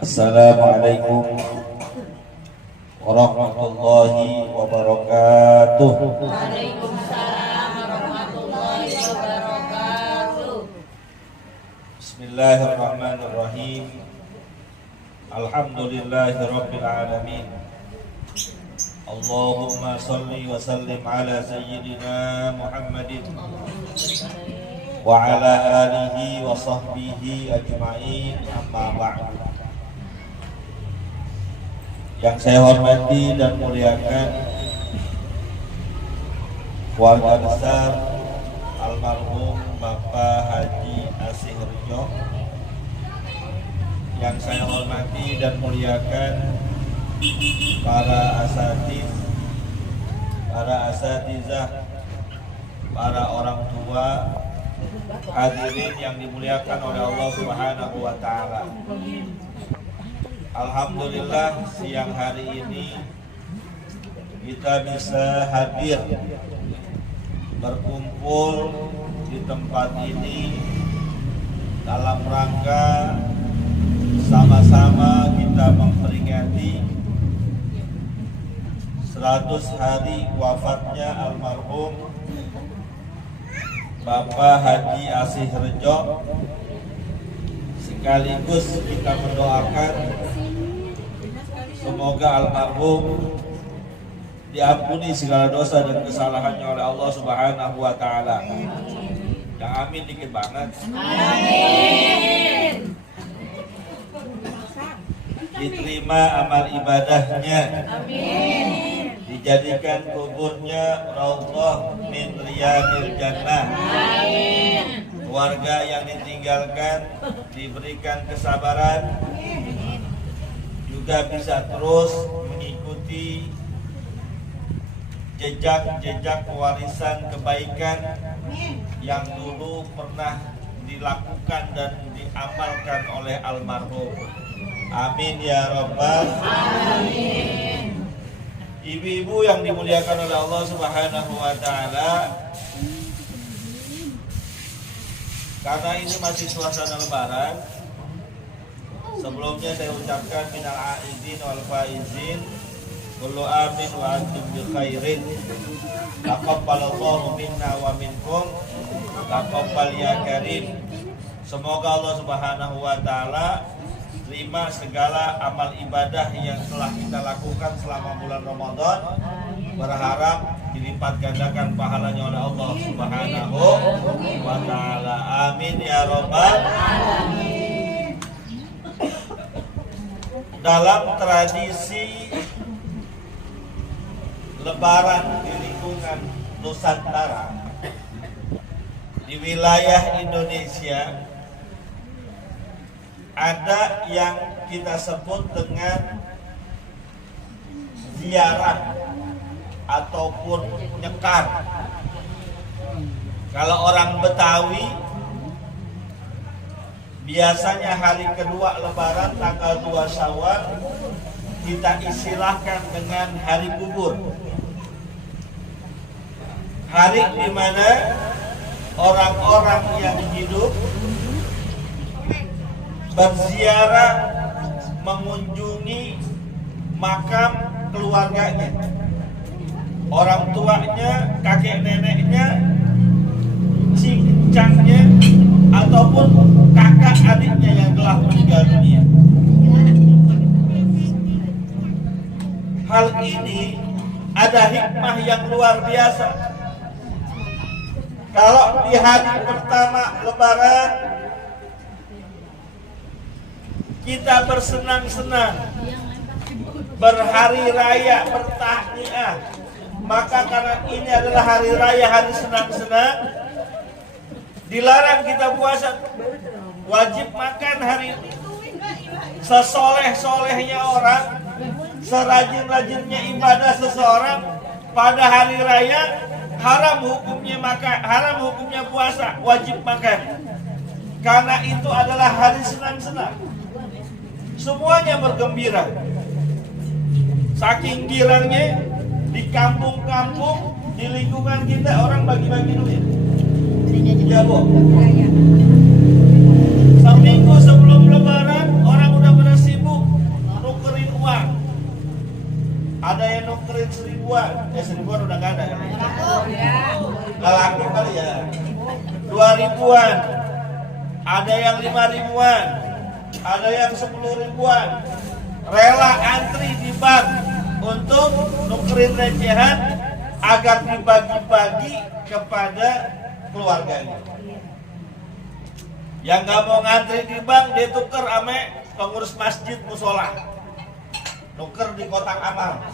Assalamualaikum warahmatullahi wabarakatuh. Waalaikumsalam warahmatullahi wabarakatuh. Bismillahirrahmanirrahim. Alhamdulillahi rabbil alamin. Allahumma salli wa sallim ala sayyidina Muhammadin wa ala alihi wa sahbihi ajma'in, amma ba'du. Yang saya hormati dan muliakan keluarga besar almarhum Bapak Haji Asih Rejo, yang saya hormati dan muliakan para asatizah, para orang tua, hadirin yang dimuliakan oleh Allah Subhanahu wa taala. Alhamdulillah, siang hari ini kita bisa hadir berkumpul di tempat ini dalam rangka sama-sama kita memperingati 100 hari wafatnya almarhum Bapak Haji Asih Rejo. Sekaligus kita mendoakan semoga almarhum diampuni segala dosa dan kesalahannya oleh Allah Subhanahu wa taala. Yang amin dikit banget. Amin. Diterima amal ibadahnya. Amin. Dijadikan kuburnya raudhah min riyadil jannah. Amin. Keluarga yang ditinggalkan diberikan kesabaran, juga bisa terus mengikuti jejak-jejak warisan kebaikan yang dulu pernah dilakukan dan diamalkan oleh almarhum. Amin ya rabbal alamin. Ibu-ibu yang dimuliakan oleh Allah Subhanahu wa taala, karena ini masih suasana lebaran, sebelumnya saya ucapkan minal aidin wal faizin, kullu amin wa antum bi khairin. Taqabbalallahu minna wa minkum, taqabbal ya karim. Semoga Allah Subhanahu wa taala terima segala amal ibadah yang telah kita lakukan selama bulan Ramadan. Berharap dilipat gandakan pahalanya oleh Allah Subhanahu wa taala. Amin ya rabbal alamin. Dalam tradisi lebaran di lingkungan Nusantara, di wilayah Indonesia, ada yang kita sebut dengan ziarah ataupun nyekar. Kalau orang Betawi biasanya hari kedua lebaran tanggal 2 Syawal kita istilahkan dengan hari kubur. Hari di mana orang-orang yang hidup berziarah mengunjungi makam keluarganya, orang tuanya, kakek neneknya, cincangnya, ataupun kakak adiknya yang telah meninggal dunia. Hal ini ada hikmah yang luar biasa. Kalau di hari pertama lebaran kita bersenang-senang, berhari raya, bertahniah, maka karena ini adalah hari raya, hari senang-senang, dilarang kita puasa. Wajib makan hari ini. Sesoleh-solehnya orang, serajin-rajinnya ibadah seseorang, pada hari raya haram hukumnya makan, haram hukumnya puasa, wajib makan. Karena itu adalah hari senang-senang. Semuanya bergembira. Saking girangnya di kampung-kampung, di lingkungan kita orang bagi-bagi duit. Ya Bu. Seminggu sebelum lebaran orang udah pada sibuk 1000-an. 1000-an udah nggak ada kan? Nggak laku kali ya. 2000-an. Ada yang 5000-an. Ada yang 10.000-an. Rela antri di bank untuk nukerin recehan agar dibagi-bagi kepada keluarganya. Yang nggak mau ngantri di bank, dia tuker ame pengurus masjid musola, nuker di kotak amal.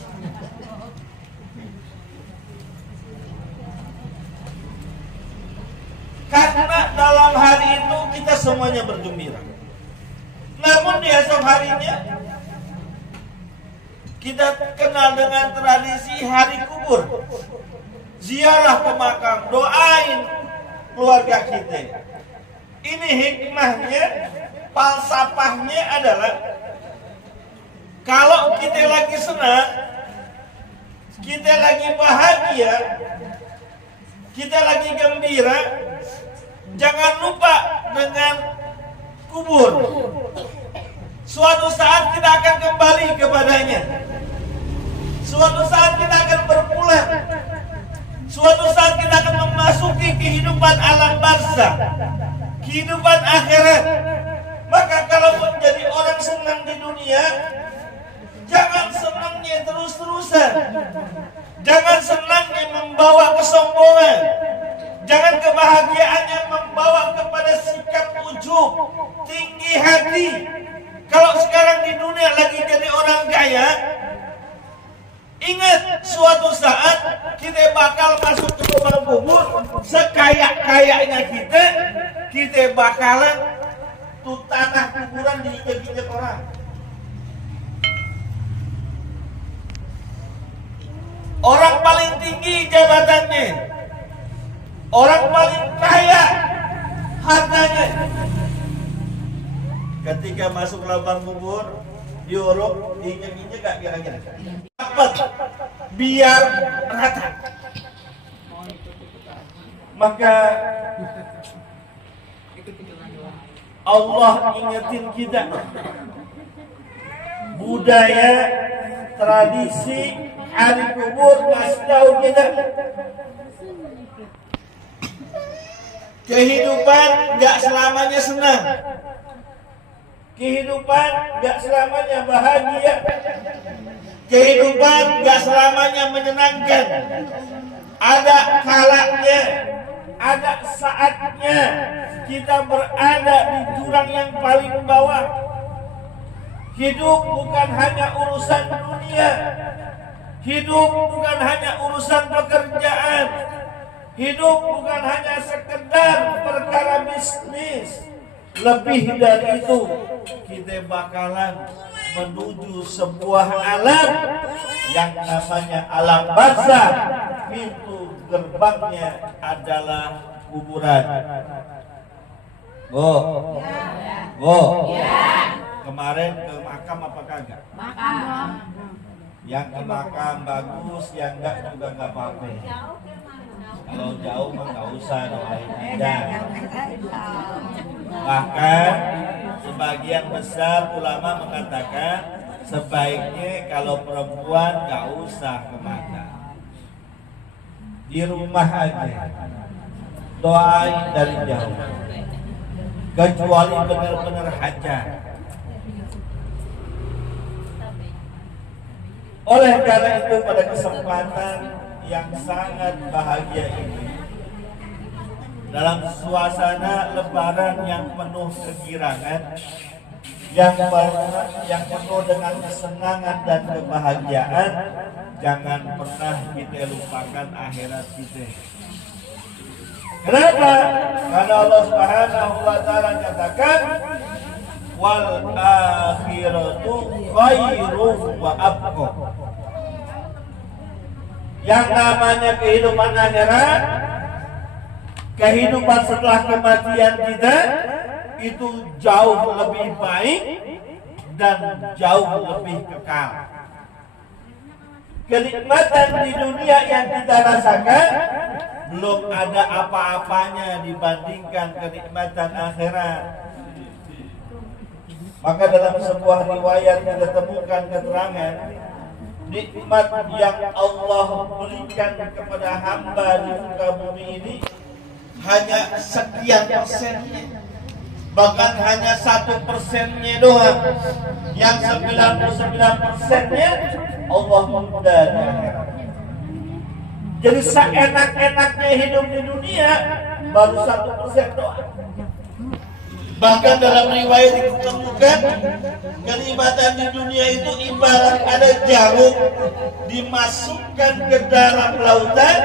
Karena dalam hari itu kita semuanya bergembira. Namun di esok harinya kita kenal dengan tradisi hari kubur, ziarah ke makam, doain keluarga kita. Ini hikmahnya, falsafahnya adalah kalau kita lagi senang, kita lagi bahagia, kita lagi gembira, jangan lupa dengan kubur. Suatu saat kita akan kembali kepadanya. Suatu saat kita akan berpulang. Suatu saat kita akan memasuki kehidupan alam barzakh, kehidupan akhirat. Maka kalau menjadi orang senang di dunia, jangan senangnya terus-terusan. Jangan senangnya membawa kesombongan. Jangan kebahagiaannya membawa kepada sikap ujub, tinggi hati. Kalau sekarang di dunia lagi jadi orang kaya, ingat suatu saat kita bakal masuk ke lubang kubur. Sekaya-kayanya kita bakalan tuh tanah kuburan diinjek-injek orang. Orang paling tinggi jabatannya, orang paling kaya hartanya, ketika masuk lubang kubur diuruk, diinjek-injek gak kira-kira? Dapat biar rata. Maka Allah ingetin kita budaya, tradisi hari kubur, kasih tahu kita kehidupan gak selamanya senang. Kehidupan gak selamanya bahagia. Kehidupan gak selamanya menyenangkan. Ada kalanya, ada saatnya kita berada di jurang yang paling bawah. Hidup bukan hanya urusan dunia. Hidup bukan hanya urusan pekerjaan. Hidup bukan hanya sekedar perkara bisnis. Lebih dari itu, kita bakalan menuju sebuah alam yang namanya alam barzakh. Pintu gerbangnya adalah kuburan. Kemarin ke makam apa kagak? Makam. Yang ke makam bagus, yang enggak juga enggak apa-apa. Kalau jauh mah nggak usah doain aja. Bahkan sebagian besar ulama mengatakan sebaiknya kalau perempuan nggak usah ke makam, di rumah aja doain dari jauh, kecuali benar-benar hajat. Oleh karena itu pada kesempatan yang sangat bahagia ini, dalam suasana lebaran yang penuh kegirangan, yang penuh dengan kesenangan dan kebahagiaan, jangan pernah kita lupakan akhirat kita. Kenapa? Karena Allah Subhanahu wa taala katakan wal akhiratu khairum wa abqa. Yang namanya kehidupan akhirat, kehidupan setelah kematian kita itu jauh lebih baik dan jauh lebih kekal. Kenikmatan di dunia yang kita rasakan belum ada apa-apanya dibandingkan kenikmatan akhirat. Maka dalam sebuah riwayat kita temukan keterangan nikmat yang Allah berikan kepada hamba di muka bumi ini hanya sekian persennya, bahkan hanya 1%-nya doang. Yang 99%-nya Allah mudahkan. Jadi seenak-enaknya hidup di dunia baru 1% doang. Bahkan dalam riwayat ditemukan kenikmatan di dunia itu ibarat ada jarum dimasukkan ke dalam lautan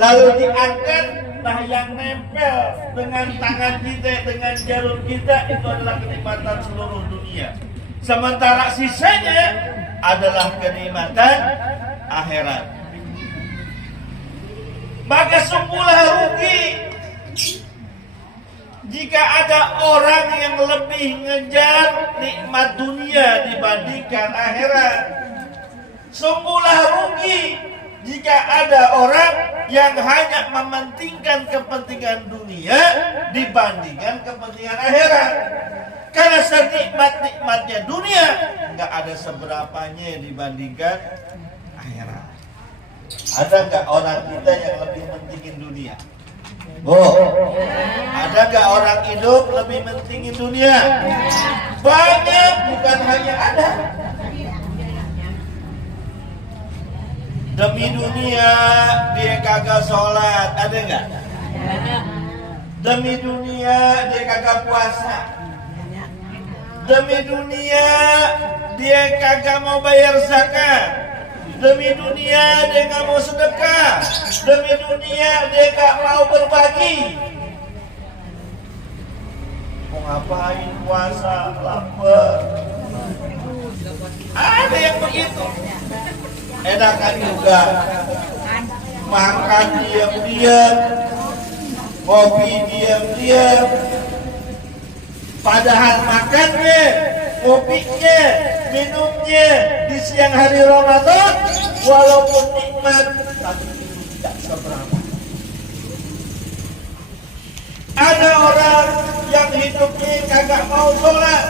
lalu diangkat, nah yang nempel dengan tangan kita, dengan jarum kita itu adalah kenikmatan seluruh dunia. Sementara sisanya adalah kenikmatan akhirat. Maka sungguhlah rugi jika ada orang yang lebih ngejar nikmat dunia dibandingkan akhirat. Sungguhlah rugi jika ada orang yang hanya mementingkan kepentingan dunia dibandingkan kepentingan akhirat. Karena senikmat-nikmatnya dunia nggak ada seberapanya dibandingkan akhirat. Ada nggak orang kita yang lebih mentingin dunia? Ada nggak orang hidup lebih mentingin dunia? Banyak, bukan hanya ada. Demi dunia dia kagak sholat, ada nggak? Demi dunia dia kagak puasa. Demi dunia dia kagak mau bayar zakat. Demi dunia dia nggak mau sedekah. Demi dunia dia nggak mau berbagi. Mau ngapain puasa, lapar? Ada yang begitu. Enakan juga makan diam-diam, kopi diam-diam. Padahal makannya, kopinya, minumnya di siang hari Ramadan walaupun nikmat tapi tidak seberapa. Ada orang yang hidupnya kagak mau sholat,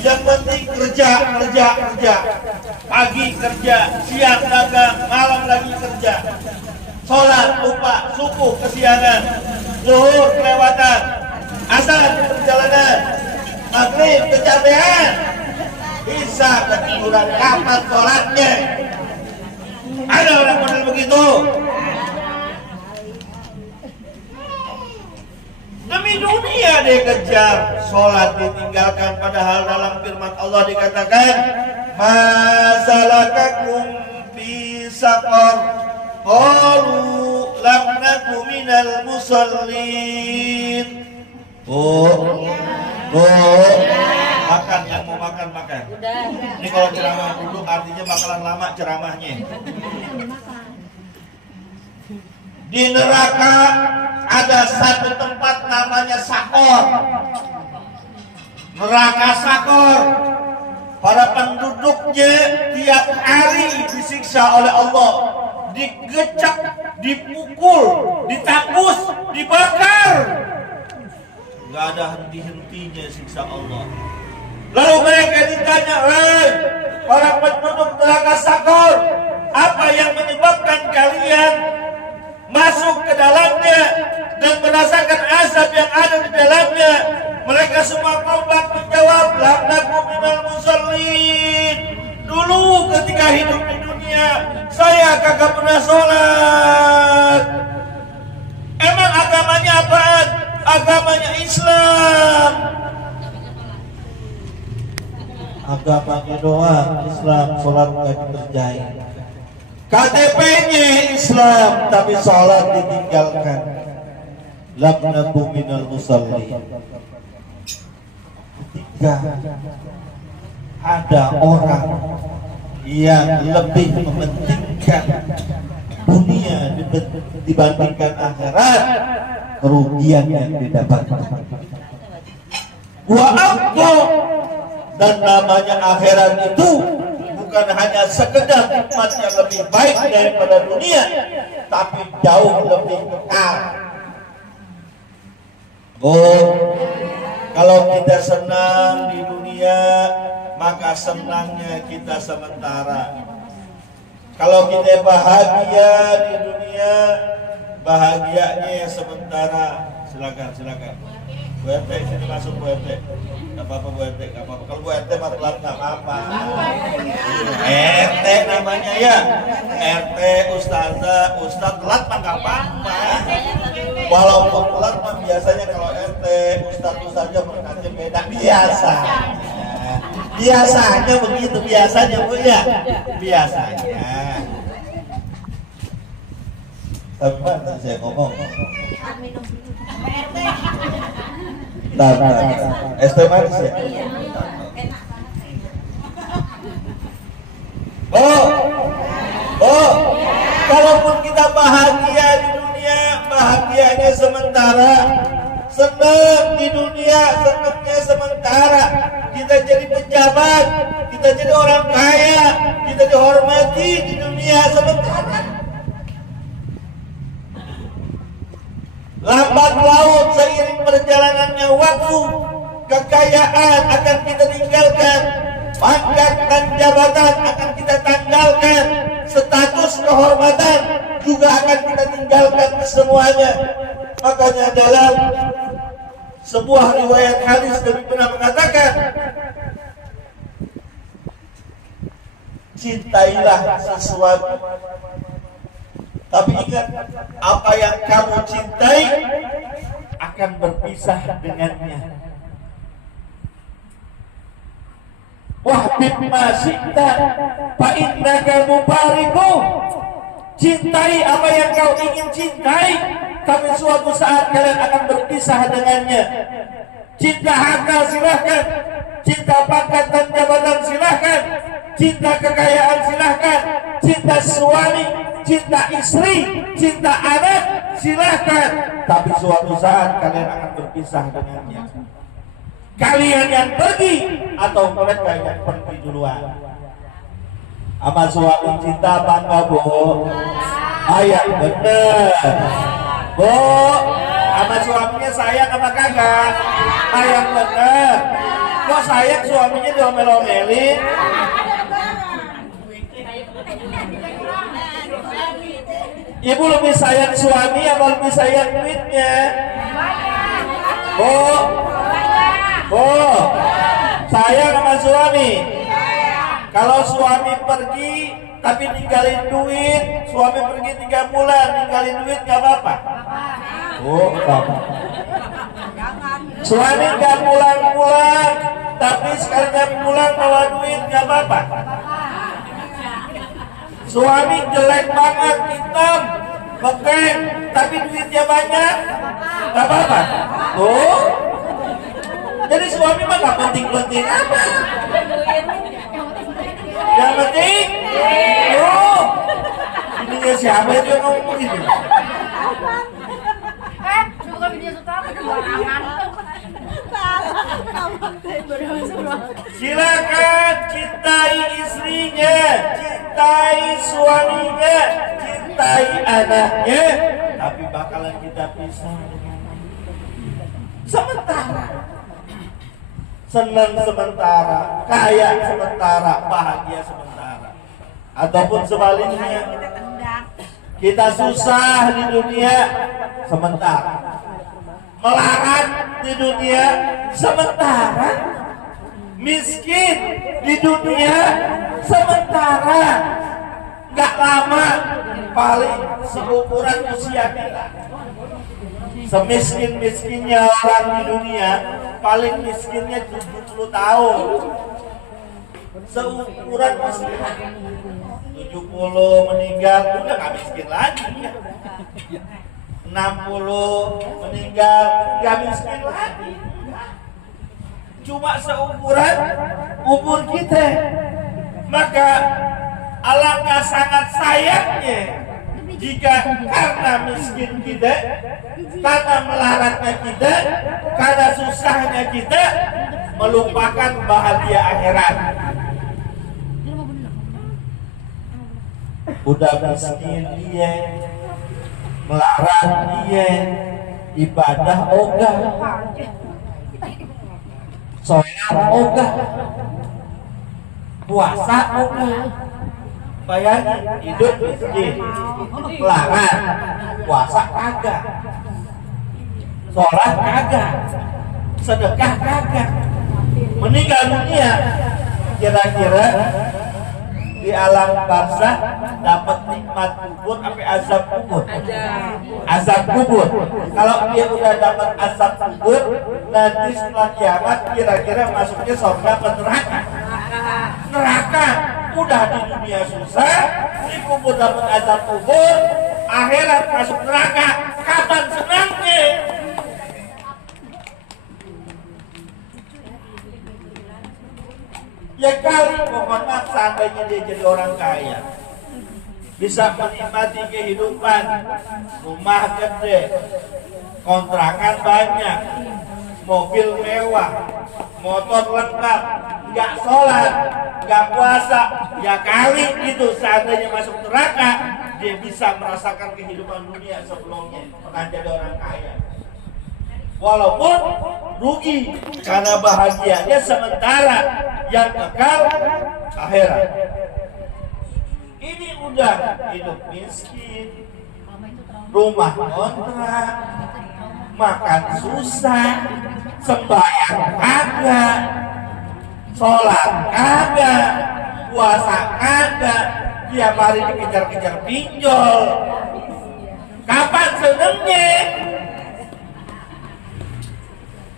yang penting kerja. Pagi kerja, siang dagang, malam lagi kerja. Sholat lupa, subuh kesiangan, zuhur kelewatan, asar perjalanan, maghrib kecapean, bisa ketiduran. Kapan sholatnya? Ada orang model begitu. Demi dunia dia kejar, sholat ditinggalkan. Padahal dalam firman Allah dikatakan, masalakakum fi saqar, qalu lam naku minal musallin. Makan, yang mau makan. Ini kalau ceramah dulu artinya bakalan lama ceramahnya. Di neraka ada satu tempat namanya Sakor. Neraka Sakor. Para penduduknya tiap hari disiksa oleh Allah. Digecak, dipukul, ditapus, dibakar. Gak ada henti-hentinya siksa Allah. Lalu mereka ditanya, para penduduk neraka Sakor, apa yang menyebabkan kalian masuk ke dalamnya dan merasakan azab yang ada di dalamnya? Mereka semua kompak menjawab, lam naku minal musallin. Dulu ketika hidup di dunia, saya kagak pernah sholat. Emang agamanya apaan? Agamanya Islam. Agamanya doang Islam, sholat gak dikerjain. KTP-nya Islam, tapi sholat ditinggalkan. Lam naku minal musallin. Ketika ada orang yang lebih mementingkan dunia dibandingkan akhirat, kerugian yang didapatkan. Wa aqwa, dan namanya akhirat itu bukan hanya sekedar nikmat yang lebih baik daripada dunia, tapi jauh lebih kekal. Kalau kita senang di dunia, maka senangnya kita sementara. Kalau kita bahagia di dunia, bahagianya sementara. Silakan. Bu RT sini masuk Bu RT. Gak apa-apa Bu RT, gak apa-apa. Kalau Bu RT mah telat gak apa-apa. RT namanya ya. RT Ustazah, Ustaz telat mah gak apa-apa. Walaupun telat mah biasanya kalau RT Ustaznya berkatnya beda biasa. Biasanya begitu, biasanya Bu ya. Biasanya. Tapi mana saya ngomong? Es teh manis ya? Kalaupun kita bahagia di dunia, bahagianya sementara. Senang di dunia, senangnya sementara. Kita jadi pejabat, kita jadi orang kaya, kita dihormati di dunia sementara. Lambat laun seiring perjalanannya waktu, kekayaan akan kita tinggalkan, pangkat dan jabatan akan kita tanggalkan, status kehormatan juga akan kita tinggalkan semuanya. Makanya dalam sebuah riwayat hadis Nabi pernah mengatakan, cintailah sesuatu, tapi ingat, apa yang kamu cintai akan berpisah dengannya. Wahbib ma syi'ta fa innaka mufariqu. Cintai apa yang kau ingin cintai, tapi suatu saat kalian akan berpisah dengannya. Cinta harta silahkan, cinta pangkat dan jabatan silahkan, cinta kekayaan silahkan, cinta suami, cinta istri, cinta anak silahkan, tapi suatu saat kalian akan berpisah dengannya. Kalian yang pergi atau mereka yang pergi duluan. Sama suami cinta bangga Bu? Ayah bener Bu, sama suaminya sayang apa kagak? Sayang bener. Kok sayang suaminya diomel-omelin? Ibu lebih sayang suami atau lebih sayang duitnya? Bu, sayang sama suami. Kalau suami pergi tapi ninggalin duit, suami pergi 3 bulan ninggalin duit gak apa-apa. Suami gak pulang-pulang tapi sekalinya pulang bawa duit gak apa-apa. Suami jelek banget, hitam, bekeng, tapi duitnya banyak, gak apa-apa. Jadi suami mah gak penting-penting apa. Yang penting, ini siapa itu yang ngomong gitu? Silakan cintai istrinya, cintai suaminya, cintai anaknya, tapi bakalan kita pisah sementara. Senang sementara, kaya sementara, bahagia sementara. Ataupun sebaliknya, kita susah di dunia sementara, melarat di dunia sementara, miskin di dunia sementara, gak lama, paling seumuran usia kita. Semiskin-miskinnya orang di dunia, paling miskinnya 70 tahun. Seumuran miskin 70 meninggal, udah gak miskin lagi. 60 meninggal, gak miskin lagi. Cuma seumuran umur kita. Maka alangkah sangat sayangnya jika karena miskin kita, karena melaratnya kita, karena susahnya kita, melupakan bahagia akhirat. Udah miskin dia, melarat dia, ibadah ogah, sholat ogah, puasa ogah, Bayangin hidup miskin, melarat, puasa kagak, sholat kagak, sedekah kagak, meninggal dunia kira-kira di alam barzah dapat nikmat kubur sampai azab kubur. Azab kubur. Kalau dia udah dapat azab kubur, nanti setelah kiamat kira-kira masuknya surga atau neraka? Neraka. Udah di dunia susah, di kubur dapat azab kubur, akhirat masuk neraka. Kapan senangnya? Ya kali mohon maaf seandainya dia jadi orang kaya, bisa menikmati kehidupan, rumah gede, kontrakan banyak, mobil mewah, motor lengkap, nggak sholat, nggak puasa, ya kali itu seandainya masuk neraka, dia bisa merasakan kehidupan dunia sebelumnya pernah jadi orang kaya. Walaupun rugi karena bahagianya sementara, yang kekal akhirat. Ini udah hidup miskin, rumah kontrak, makan susah, sembahyang kagak, sholat kagak, puasa kagak, tiap hari dikejar-kejar pinjol. Kapan senengnya?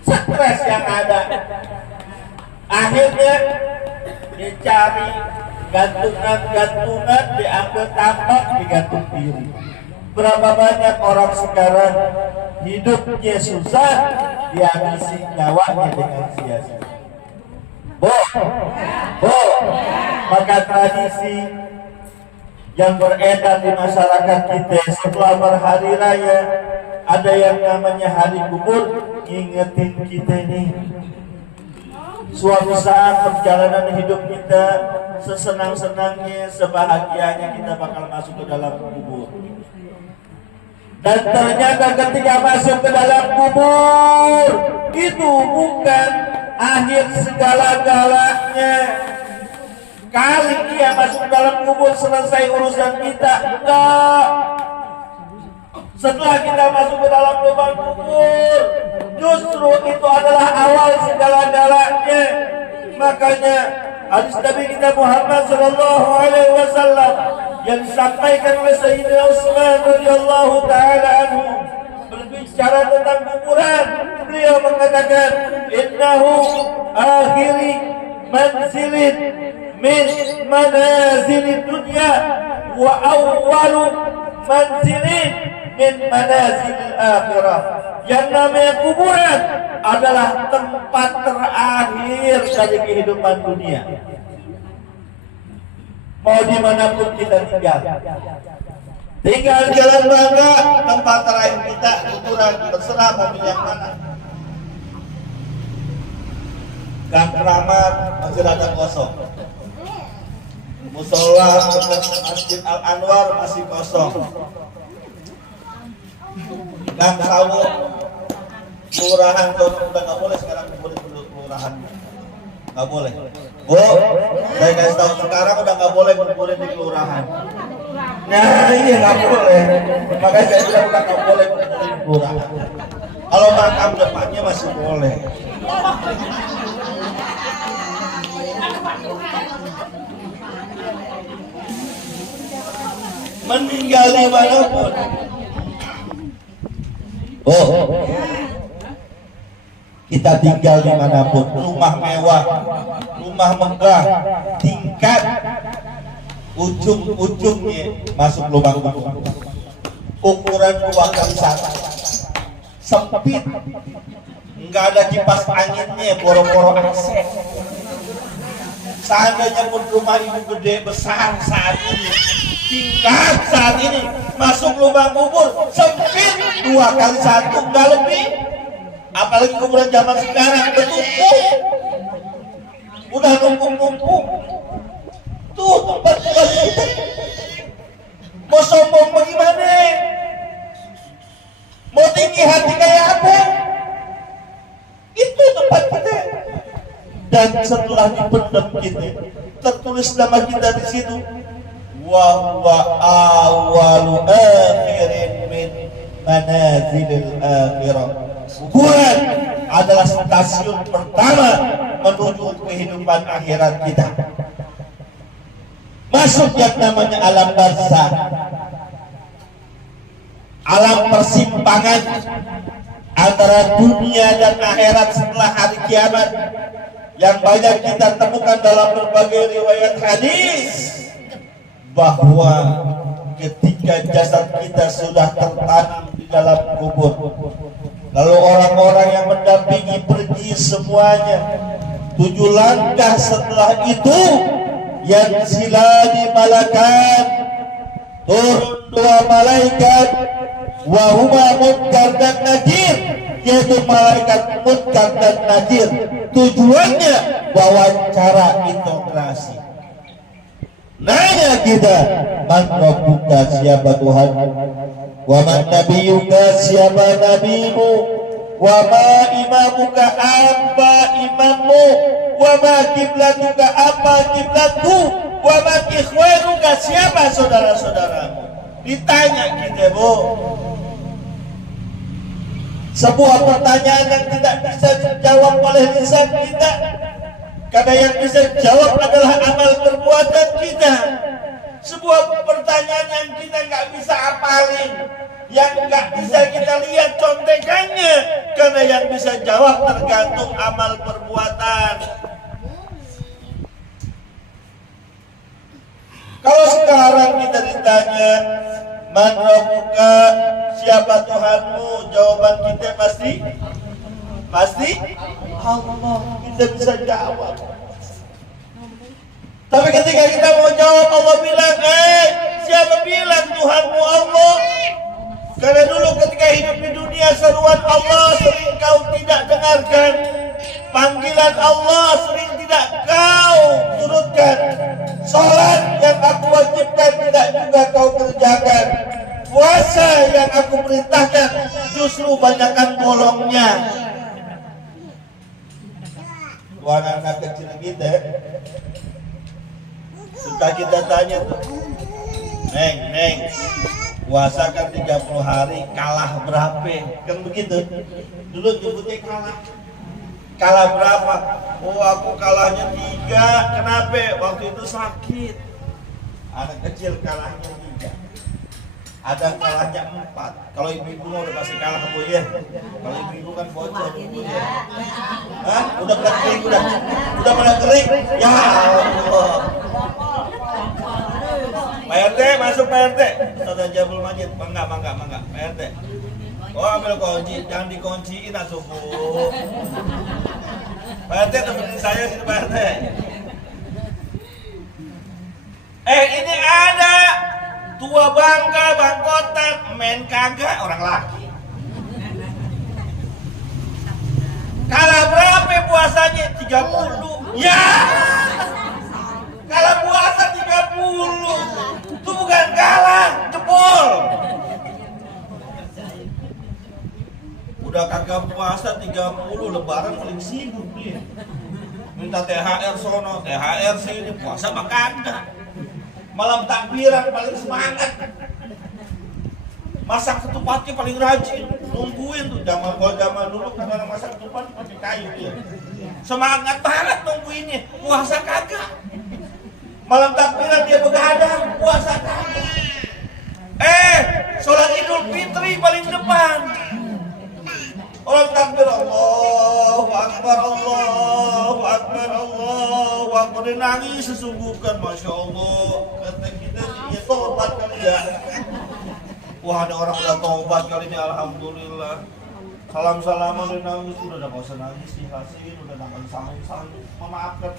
Stres yang ada, akhirnya dia cari gantungan, diambil tambak, digantung diri. Berapa banyak orang sekarang hidupnya susah, dihabisi nyawanya dengan sia-sia. Maka tradisi yang beredar di masyarakat kita setelah berhari raya, ada yang namanya hari kubur, ngingetin kita nih suatu saat perjalanan hidup kita, sesenang-senangnya, sebahagianya kita bakal masuk ke dalam kubur. Dan ternyata ketika masuk ke dalam kubur, itu bukan akhir segala-galanya. Kali dia masuk ke dalam kubur selesai urusan kita, enggak. Setelah kita masuk ke dalam lubang kubur, justru itu adalah awal segala-galanya. Makanya hadis Nabi kita Muhammad sallallahu alaihi wasallam yang disampaikan oleh Sayyidina Utsman radhiyallahu taala anhu berbicara tentang kuburan, beliau mengatakan innahu akhiri manzilin min manazilid dunya wa awwalu manzilin min manazilil akhirah. Yang namanya kuburan adalah tempat terakhir dari kehidupan dunia. Mau dimanapun kita tinggal, tinggal jalan bangga, tempat terakhir kita kuburan, terserah mau yang mana. Gang Keramat masih ada kosong, musola dekat Masjid Al Anwar masih kosong, Gang Sawo kelurahan tuh udah nggak boleh sekarang kuburin kelurahan, nggak boleh. Bu, saya kasih tahu sekarang udah nggak boleh kuburin di kelurahan. Nah iya nggak boleh, makanya saya bilang udah nggak boleh kuburin di kelurahan. Kalau makam depannya masih boleh. Meninggal di manapun. Kita tinggal dimanapun, rumah mewah, rumah megah, tingkat ujung-ujungnya masuk lubang kubur. Ukuran 2x1, sempit, nggak ada kipas anginnya, boro-boro AC. Seandainya pun rumah itu gede besar saat ini, tingkat saat ini, masuk lubang kubur sempit 2x1, nggak lebih. Apalagi kuburan zaman sekarang bertumpuk, udah numpuk-numpuk. Tuh tempat kita. Mau sombong bagaimana? Mau tinggi hati kayak apa? Itu tempat kita. Dan setelah dipendam kita, tertulis nama kita di situ. wa huwa awwalu akhirin min manazilil akhirah. Kuburan adalah stasiun pertama menuju kehidupan akhirat kita. Masuk yang namanya alam barzakh, alam persimpangan antara dunia dan akhirat setelah hari kiamat, yang banyak kita temukan dalam berbagai riwayat hadis bahwa ketika jasad kita sudah tertanam di dalam kubur, lalu orang-orang yang mendampingi pergi semuanya, 7 langkah setelah itu yang silani malakan, turun 2 malaikat, wahuma munkar dan nakir, yaitu malaikat munkar dan nakir. Tujuannya wawancara integrasi. Nanya kita, man rabbuka, siapa Tuhan, wa man nabiyuka, siapa nabimu, wa ma imamuka, apa imammu, wa ma kiblatuka, apa kiblatku, wa ma ikhwanuka, siapa saudara-saudaramu. Ditanya kita, Bu. Sebuah pertanyaan yang tidak bisa dijawab oleh lisan kita, karena yang bisa jawab adalah amal perbuatan kita. Sebuah pertanyaan yang kita nggak bisa apalin, yang nggak bisa kita lihat contekannya, karena yang bisa jawab tergantung amal perbuatan. Kalau sekarang kita ditanya, man rabbuka, siapa Tuhanmu, jawaban kita pasti Allah. Kita bisa jawab. Tapi ketika kita mau jawab, Allah bilang, siapa bilang Tuhanmu Allah? Karena dulu ketika hidup di dunia, seruan Allah sering kau tidak dengarkan, panggilan Allah sering tidak kau turutkan, sholat yang aku wajibkan tidak juga kau kerjakan, puasa yang aku perintahkan justru banyakkan bolongnya. Anak-anak kecil kita suka kita tanya tuh, Neng, puasa kan 30 hari, kalah berapa? Kan begitu. Dulu nyebutnya kalah berapa? Oh, aku kalahnya 3. Kenapa? Waktu itu sakit. Anak kecil kalahnya 3. Ada kalahnya 4. Kalau ibu-ibu mau udah pasti kalah Bu ya. Kalau ibu-ibu kan bocor Bu ya. Hah? Udah pada kering udah pada kering. Ya Allah. Pak RT masuk, Pak RT. Ustaz Jabul Majid. Mangga. Pak RT. Oh, ambil kunci, jangan dikunciin atuh Bu. Pak RT temenin saya sini Pak RT. Ini ada tua bangka, bangkotan, main kagak orang laki. Kalah berapa puasanya? 30. Ya. Kalah puasa 30. Itu bukan kalah, jebol. Udah kagak puasa 30, lebaran paling sibuk nih. Minta THR sono, THR sini, puasa mah kagak. Malam takbiran paling semangat, masak ketupatnya paling rajin, nungguin tuh. Zaman dulu karena masak ketupat pakai kayu ya, semangat banget nungguinnya. Puasa kagak, malam takbiran dia begadang, puasa kagak. Sholat Idul Fitri paling depan, orang takbir Allahu Akbar, Allahu Akbar, Allahu Akbar. Dia nangis sesungguhkan, Masya Allah. Kata kita ya tobat kali ya. Wah, ada orang udah tobat kali ini, Alhamdulillah. Salam-salaman dia nangis, udah gak usah nangis sih, hasil udah gak saling memaafkan.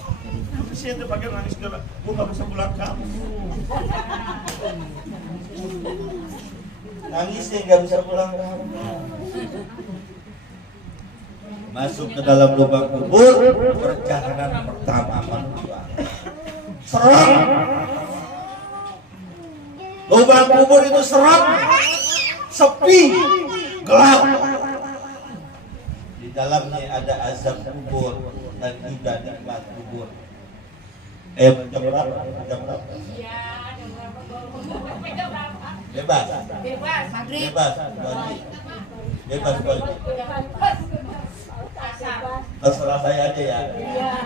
Sih itu pakai nangis segala, gue gak bisa pulang kampung. Nangisnya gak bisa pulang kampung. Masuk ke dalam lubang kubur, perjalanan pertama manusia. Seram. Lubang kubur itu seram, sepi, gelap. Di dalamnya ada azab kubur dan juga nikmat kubur. Jam berapa? Bebas. Maghrib. Bebas. Wajib. Bebas wajib. Terserah saya aja ya.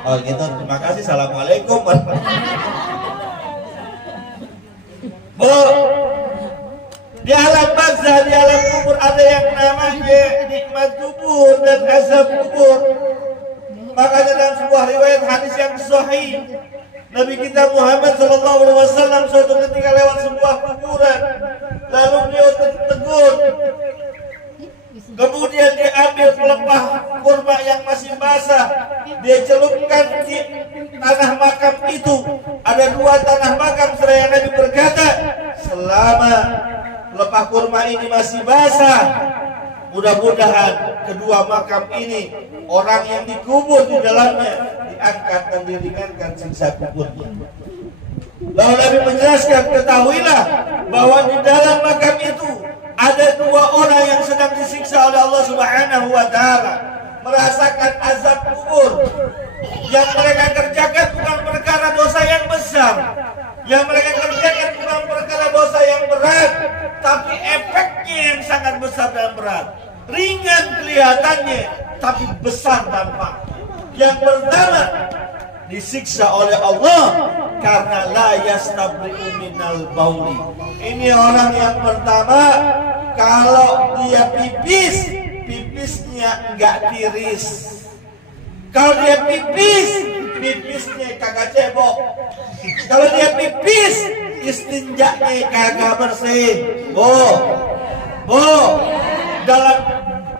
Oh gitu. Terima kasih. Assalamualaikum. Bu, di alam barzah, di alam kubur ada yang namanya nikmat kubur dan azab kubur. Makanya dalam sebuah riwayat hadis yang sahih, Nabi kita Muhammad SAW suatu ketika lewat sebuah kuburan, lalu beliau tegur. Kemudian diambil pelepah kurma yang masih basah, dia celupkan di tanah makam itu. Ada 2 tanah makam, seraya Nabi berkata, selama pelepah kurma ini masih basah, mudah-mudahan kedua makam ini orang yang dikubur di dalamnya diangkat dan diringankan siksa kuburnya. Lalu Nabi menjelaskan, ketahuilah bahwa di dalam makam itu ada 2 orang yang sedang disiksa oleh Allah Subhanahu wa taala, merasakan azab kubur. Yang mereka kerjakan bukan perkara dosa yang besar, yang mereka kerjakan bukan perkara dosa yang berat, tapi efeknya yang sangat besar dan berat. Ringan kelihatannya, tapi besar dampaknya. Yang pertama, disiksa oleh Allah karena la yastabri'u minal bauli. Ini orang yang pertama, kalau dia pipis, pipisnya enggak tiris. Kalau dia pipis, pipisnya kagak cebok. Kalau dia pipis, istinjanya kagak bersih. Bu, dalam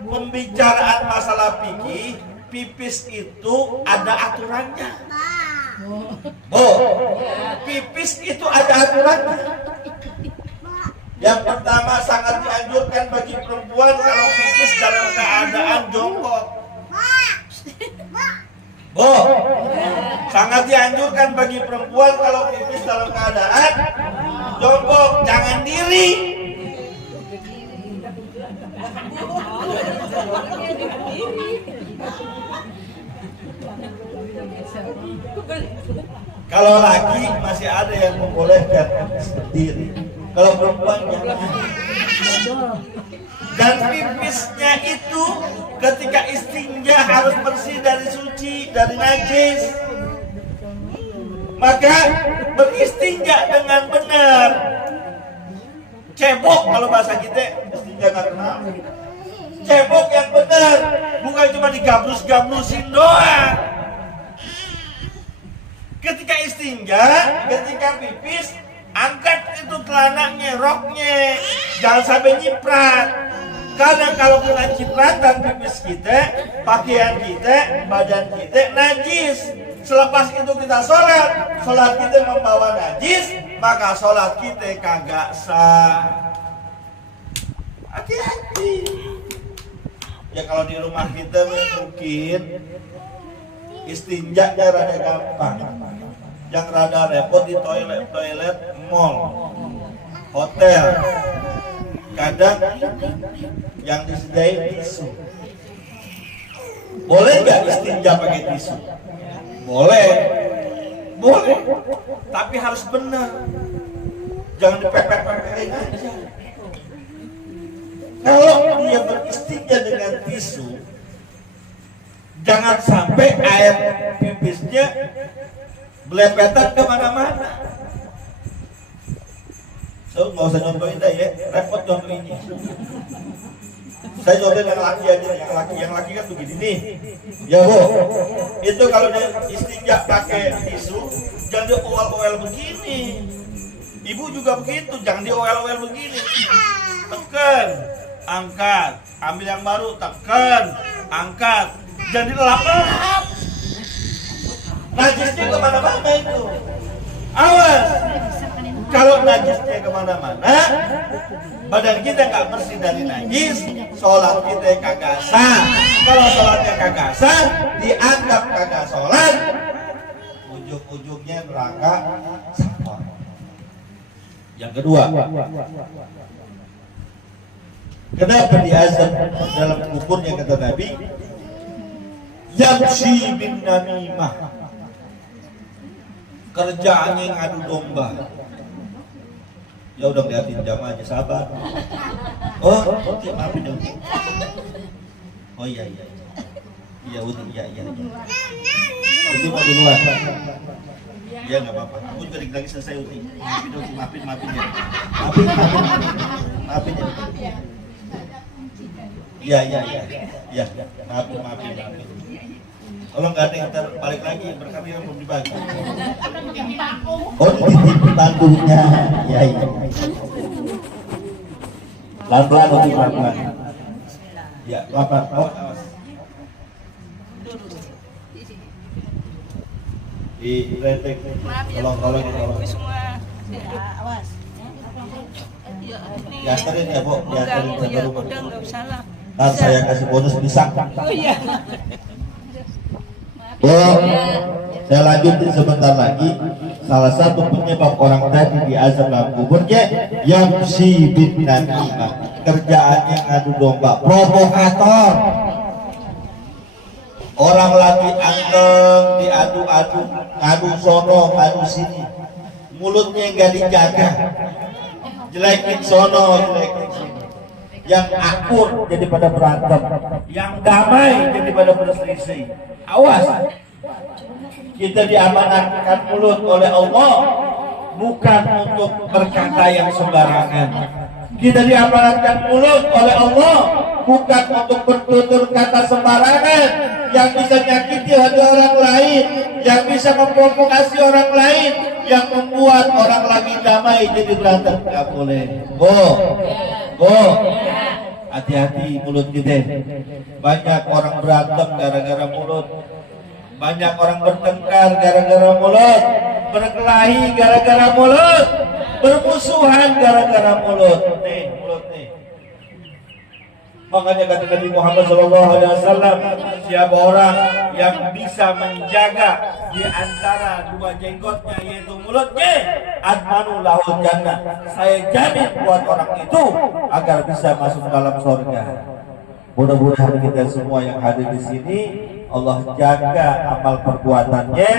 pembicaraan masalah fikih, pipis itu ada aturannya. Bu, pipis itu ada aturannya. Yang pertama, sangat dianjurkan bagi perempuan kalau pipis dalam keadaan jongkok. Bu, sangat dianjurkan bagi perempuan kalau pipis dalam keadaan jongkok, jangan diri. Kalau laki masih ada yang membolehkan sendiri. Kalau perempuan jangan. Dan pipisnya itu ketika istinja harus bersih dari suci, dari najis. Maka beristinja dengan benar. Cebok kalau bahasa kita, istinja nggak kenal. Cebok yang benar, bukan cuma digabrus-gabrusin doang. Ketika istinja, ketika pipis, angkat itu celananya, roknya, jangan sampai nyiprat. Karena kalau kena cipratan pipis kita, pakaian kita, badan kita najis. Selepas itu kita sholat kita membawa najis, maka sholat kita kagak sah. Hati-hati. Ya kalau di rumah kita mungkin istinjanya rada gampang. Yang rada repot di toilet mall, hotel. Kadang yang disediain tisu. Boleh nggak istinja pakai tisu? Boleh. Tapi harus benar. Jangan dipepet-pepetin aja. Kalau dia beristinja dengan tisu, jangan sampai air pipisnya belepetan kemana-mana. So, nggak usah nyontohin dah ya, repot nyontohinnya. Saya contohin yang laki aja, yang laki kan begini nih. Ya Bu, itu kalau dia istinja pakai tisu, jangan di oel begini. Ibu juga begitu, jangan di oel begini. Tekan, angkat, ambil yang baru, tekan, angkat, jangan dilap-lap. Najisnya kemana-mana itu. Awas, kalau najisnya kemana-mana, badan kita nggak bersih dari najis, sholat kita kagak sah. Kalau sholatnya kagak sah, dianggap kagak sholat, ujung-ujungnya neraka sama. Yang kedua, kenapa diazab dalam kuburnya kata Nabi? Yamshi bin namimah, kerjaannya ngadu domba. Ya udah liatin jam aja, sabar. Oh, oke, maafin dong. Oh iya. Iya, Uti, iya. Uti mau duluan. Ya nggak apa-apa. Aku juga dikit lagi selesai Uti. Maafin ya. Maafin ya. Iya. Ya, maafin. Kalau nggak ada yang terbalik lagi, berkami yang belum dibagi. Oh, dititip tantunya. Iya. Pelan-pelan, Uti, pelan-pelan. Ya, apa? Oh, awas. Di retek. Tolong. Semua. Awas. Diantarin ya, Bu. Diantarin ke rumah. Udah nggak usah lah. Ntar saya kasih bonus pisang. Oh iya. Bu, saya lanjutin sebentar lagi. Salah satu penyebab orang tadi diazab dalam kuburnya yamsi bin namimah, kerjaannya ngadu domba, provokator. Orang lagi anteng diadu-adu, ngadu sono, ngadu sini, mulutnya nggak dijaga, jelekin sono, jelekin sini. Yang akur jadi pada berantem, yang damai jadi pada berselisih. Awas, kita diamanatkan mulut oleh Allah bukan untuk berkata yang sembarangan. Kita diamanatkan mulut oleh Allah bukan untuk bertutur kata sembarangan yang bisa menyakiti hati orang lain, yang bisa memprovokasi orang lain, yang membuat orang lagi damai jadi berantem. Nggak boleh. Hati-hati mulut kita. Banyak orang berantem gara-gara mulut. Banyak orang bertengkar gara-gara mulut, berkelahi gara-gara mulut, bermusuhan gara-gara mulut. Nih, mulut nih. Makanya kata Nabi Muhammad SAW, siapa orang yang bisa menjaga di antara dua jenggotnya yaitu mulutnya, admanu lahul jannah. Saya jamin buat orang itu agar bisa masuk dalam surga. Mudah-mudahan kita semua yang hadir di sini Allah jaga amal perbuatannya,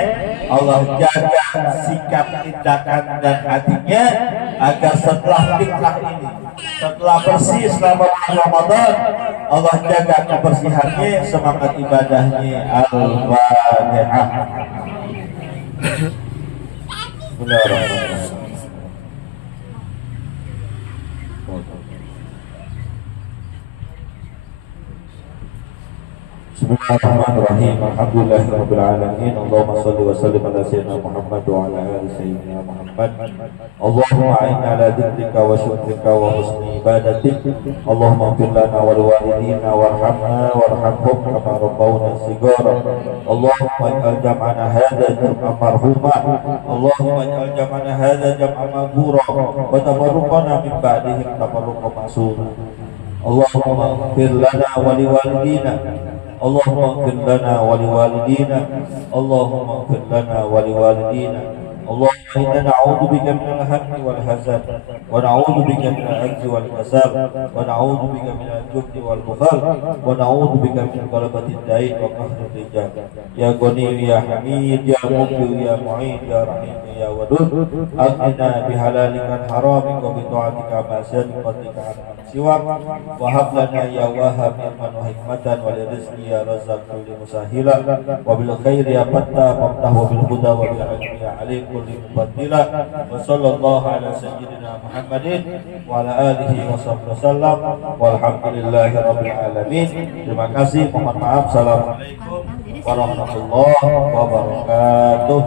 Allah jaga sikap, tindakan dan hatinya agar setelah fitrah ini, setelah bersih selama Ramadan, Allah jaga kebersihannya, semangat ibadahnya. Al-Fatihah. Bismillahirrahmanirrahim. Bismillahirrahmanirrahim. Alhamdulillahirabbil alamin. Allahumma shalli wa sallim ala sayyidina Muhammad wa ala ali sayyidina Muhammad. Allahumma a'inna ala dzikrika wa syukrika wa husni ibadatik. Allahumma ighfir lana wa liwalidina warhamna warhamhum kama rabbawna shighara. Allahumma ij'al jam'ana hadza jam'an marhuma. Allahumma ij'al jam'ana hadza jam'an maghfura wa tafarruqana min ba'dihi tafarruqan ma'sura. Allahumma ighfir lana wa liwalidina. Allahumma ighfir lana wa liwalidina. Allahumma ighfir lana wa liwalidina. Allahumma inna na'udzu bika minal hammi wal hazan wa na'udzu bika minal 'ajzi wal kasal wa na'udzu bika minal jubni wal bukhal wa na'udzu bika min ghalabatid dain wa qahrir rijal. Ya Ghani ya Hamid ya Mughni ya Mu'in ya Rahim ya Wadud, aghnina bihalalikan haramik wa bi ta'atika ma syari'atika siwak wa hab lana ya Wahhab ilman wa hikmatan wa rizqi ya Razzaq kulli musahila wa bil khairi ya Fattah fattah wa bil huda wa bil ilmi ya alim kulli mubaddila wa sallallahu ala sayyidina Muhammadin wa ala alihi wa sahbihi wasallam walhamdulillahi rabbil alamin. Terima kasih, mohon maaf. Assalamualaikum warahmatullahi wabarakatuh.